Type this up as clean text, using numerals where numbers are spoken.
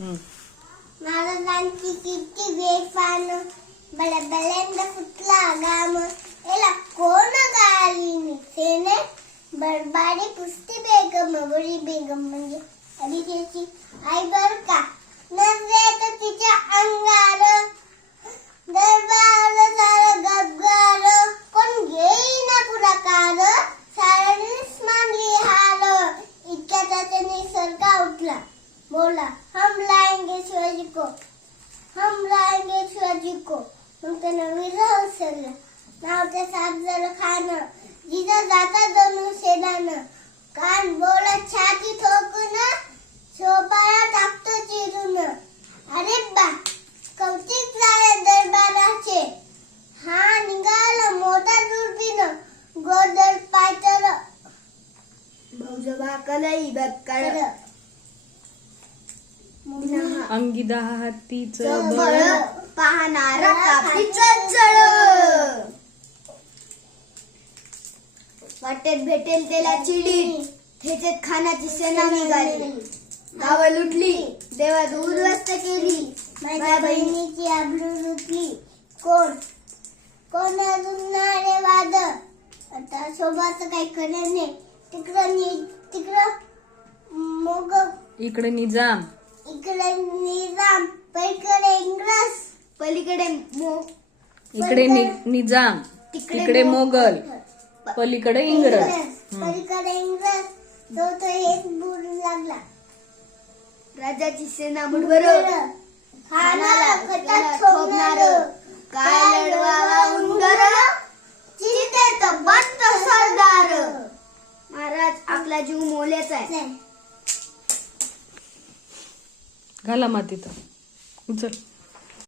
महाराजांची किती वेफान बळबळेंद फुटला गाम एला कोण गाली सेने बरबाडी पुस्ती बेगम बरी बेगम म्हणजे अलीची आई बर का नजरे तर तिच्या अंगार दरबार सारा गबगार कोण घेईना पुढाकार सारणीच मानली हार इतक्याचा त्याने सरका उठला बोला हम लाएंगे शिवाजी को हम लाएंगे शिवाजी को मग त्यानं विरह उचलला नाव त्याचं अफजल खान जिथं जाता जणू सेनानं कान बोला छाती ठोकून शोभाया टाकतो चिरून अरे बा कौतिक झाले दरबाराचे हा निघाला मोठा दुर्बीन गोदर पायतर भाऊजोबा कलई बक्कळ अंगी 10 हातीचं बळ पाहणारा कापीचं जळ वाटेत भेटेल त्याला चिडी ठेचेत खानाची सेना निघाली गाव लुटली देवात उद्ध्वस्त केली माझ्या बहिणीची आबरू लुटली कोण कोण अजून नारे वाद आता शोभाचं काही खरं नाही तिकडं मोग इकडे निजाम इकडे निजाम पलीकडे इंग्रज पलीकडे इकडे निजाम तिकडे मोगल पलीकडे इंग्रज पलीकडे इंग्रज तो हेच बुडू लागला राजाची सेना मुठभर खानाला खटात ठोकणार काय लढवावा उंगर चितेत बट्ट सरदार महाराज आपला जीव मोलाचा आहे घाला मातीत उचल